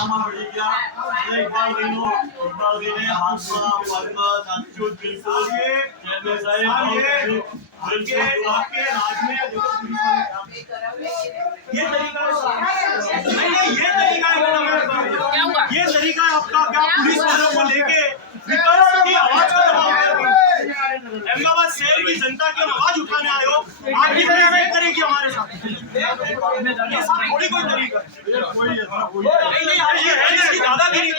ખાનામાં પડી ગયા એટલે ઇકબાલભાઈનો ઇકબાલભાઈને હાથમાં પગમાં સાચું જ બિલકુલ ચેરમેન સાહેબ બિલકુલ आपके आपके राज में देखो पुलिस वाले काम ये तरीका है नहीं नहीं ये तरीका है मैडम क्या हुआ? ये तरीका है आपका क्या पुलिस वालों को लेके अहमदाबाद शहर की जनता की आवाज़ उठाने आए हो। पुलिस ये करेगी हमारे साथ? ये सब थोड़ी कोई तरीका नहीं नहीं आप है नहीं।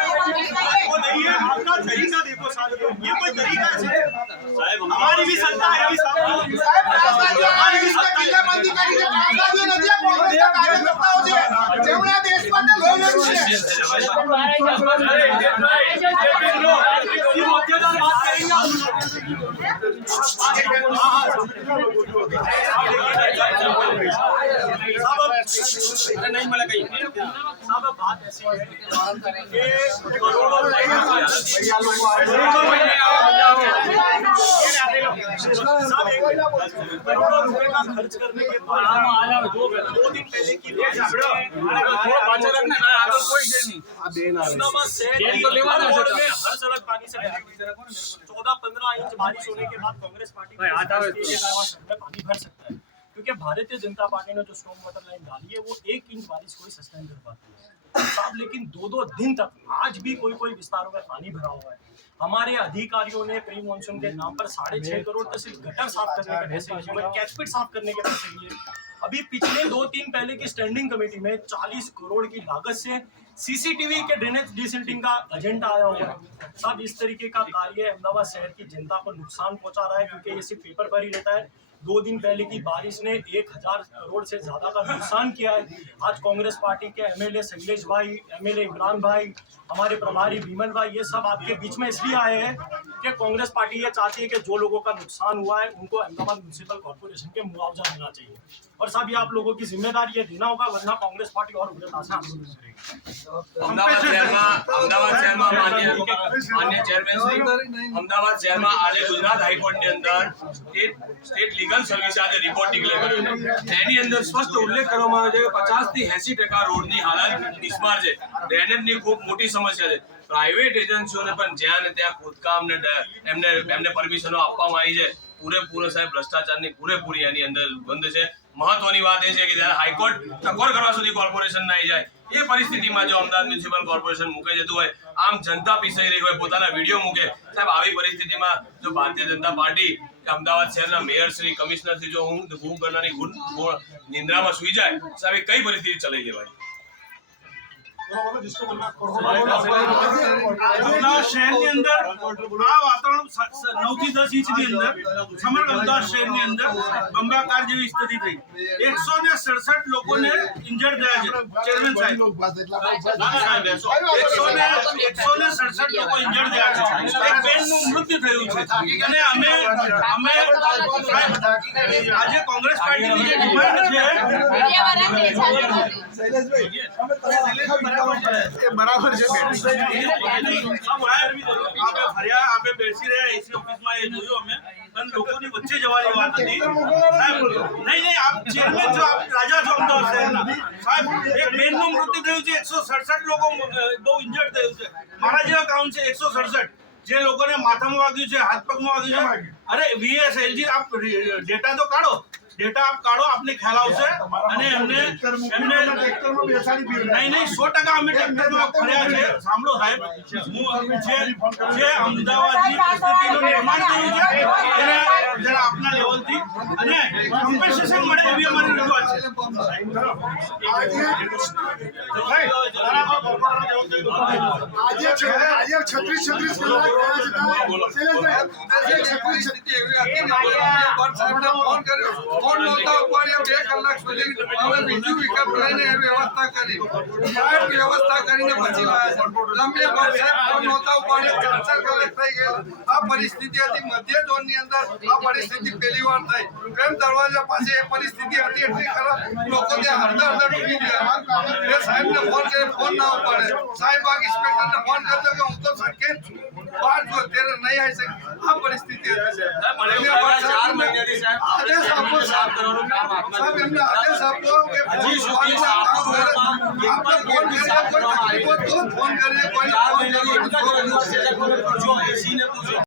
है, आपका तरीका देखो साहब ये कोई तरीका है? हमारी भी सत्ता है नहीं मिला कहीं खर्च करने के बाद दो दिन पहले की हुस्नाबाद शहर की हर हर सड़क पानी से है चौदह पंद्रह इंच बारिश होने के बाद कांग्रेस पार्टी में पानी भर सकता है। क्योंकि भारतीय जनता पार्टी ने जो स्ट्रॉन्ग वाटर लाइन डाली है वो एक इंच बारिश को ही सस्टेन कर पाती है। साहब लेकिन दो दो दिन तक आज भी कोई कोई विस्तारों में पानी भरा हुआ है। हमारे अधिकारियों ने प्री मानसून के नाम पर साढ़े छह करोड़ तो सिर्फ़ गटर साफ़ करने के पैसे लिए कैचपिट साफ़ करने के पैसे लिए अभी पिछले दो तीन पहले की स्टैंडिंग कमेटी में 40 करोड़ की लागत से सीसीटीवी के ड्रेनेज डिसिल्टिंग का एजेंडा आया हुआ है। साहब इस तरीके का कार्य अहमदाबाद शहर की जनता को नुकसान पहुँचा रहा है क्योंकि ये सिर्फ़ पेपर पर ही रहता है। दो दिन पहले की बारिश ने एक हजार करोड़ से ज्यादा का नुकसान किया है आज कांग्रेस पार्टी के एमएलए शैलेश भाई एमएलए इमरान भाई हमारे प्रभारी विमल भाई ये सब आपके बीच में इसलिए आए हैं कि कांग्रेस पार्टी ये चाहती है कि जो लोगों का नुकसान हुआ है उनको अहमदाबाद म्यूनसिपल कॉर्पोरेशन के मुआवजा मिलना चाहिए और साहब ये आप लोगों की जिम्मेदारी ये देना होगा वरना कांग्रेस पार्टी और उग्रता से आंदोलन करेगी અમદાવાદ શહેરમાં અમદાવાદ શહેરમાં માન્ય માન્ય ચેરમેન શ્રી અમદાવાદ શહેરમાં આજે ગુજરાત હાઈકોર્ટની અંદર સ્ટેટ સ્ટેટ લીગલ સર્વિસ આજે રિપોર્ટ ડિક્લેર કર્યો છે. એની અંદર સ્પષ્ટ ઉલ્લેખ કરવામાં આવ્યો છે કે પચાસથી એસી ટકા રોડની હાલત નિષ્માર છે. ડ્રેનેજની ખૂબ મોટી સમસ્યા છે. પ્રાઇવેટ એજન્સીઓને પણ જ્યાં ને ત્યાં ખોદકામ ને એમને એમને પરમિશનો આપવામાં આવી છે. પૂરેપૂરો સાહેબ, ભ્રષ્ટાચારની પૂરેપૂરી એની અંદર બંધ છે. મહત્વની વાત એ છે કે જ્યારે હાઈકોર્ટ ટકોર કરવા સુધી કોર્પોરેશન ના જાય, એ પરિસ્થિતિમાં જો અમદાવાદ મ્યુનિસિપલ કોર્પોરેશન મૂકે જતું હોય, આમ જનતા પીસાઈ રહી હોય, પોતાના વીડિયો મૂકે, સાહેબ, આવી પરિસ્થિતિમાં જો ભારતીય જનતા પાર્ટી કે અમદાવાદ શહેરના મેયર શ્રી કમિશનર શ્રી જો હું ભૂમ કરનારની ગુણ- નિંદ્રામાં સુઈ જાય સાહેબ કઈ પરિસ્થિતિ ચલાવી લેવાય? શહેરની અંદર આ વાતાવરણ નવથી દસ ઇંચની અંદર સમગ્ર અમદાવાદ શહેરની અંદર બંબાકાર જેવી સ્થિતિ થઈ. એકસો ને સડસઠ લોકોને ઇન્જર્ડ થયા છે ચેરમેન સાહેબ. એકસો ને એકસો ને સડસઠ લોકો ઇન્જર્ડ થયા છે. એક બેનનું મૃત્યુ થયું છે. અને અમે અમે સાહેબ, આજે કોંગ્રેસ પાર્ટીની જે ડિમાન્ડ છે બરાબર છે. આપણે ફર્યા આપણે બેસી રહ્યા એસી ઓફિસમાં એ જોયું અમે. અને લોકોની વચ્ચે જવાની વાત હતી. નહીં નહીં આપ ચેરમેન છો આપ રાજા છો અમદાવાદ શહેરના. સાહેબ એક બેનનું મૃત્યુ થયું છે એકસો સડસઠ લોકો બહુ ઇન્જર્ડ થયું છે. મારા જેવા કાઉન્ટ છે એકસો સડસઠ. જે લોકોને માથામાં વાગ્યું છે હાથ પગમાં વાગ્યું છે. અરે વીએસ એલજી આપ ડેટા તો કાઢો. ડેટા આપ કાઢો આપને ખ્યાલ આવશે. અને એમને એમને નહીં નહીં સો ટકા અમે ટ્રેક્ટરમાં ફર્યા છે. સાંભળો સાહેબ હું જે જે અમદાવાદની પરિસ્થિતિનું નિર્માણ કર્યું છે. એને જરા આપના લેવલથી. અને કમ્પન્સેશન મળે એવી અમારી રજૂઆત આજે છે- આજે છત્રીસ છત્રીસ કલાક શૈલેષભાઈ, છત્રીસ સાહેબને ફોન કર્યો. ફોન નહોતા ઉપાડ્યા બે આ પરિસ્થિતિ હતી મધ્ય દરવાજા પાસે એ પરિસ્થિતિ હતી એટલી ખરાબ? લોકો ત્યાં એ સાહેબને ફોન કરે ફોન ના ઉપાડે. સાહેબ, આ ઇન્સ્પેક્ટરને ફોન કરતો કે હું તો સંકેત છું. બહાર છું અત્યારે નહીં આવી શકે. આ પરિસ્થિતિ હતી સાહેબ. મને એવું લાગે છે ચાર મહિનાથી સાહેબ આદેશ આપો સાફ કરવાનું કામ હાથમાં સાહેબ એમને આદેશ આપો કે સાફ કરવામાં આપણે ફોન કરીએ કોઈ તકલીફ તો ફોન કરીએ કોઈ ફોન મહિનાથી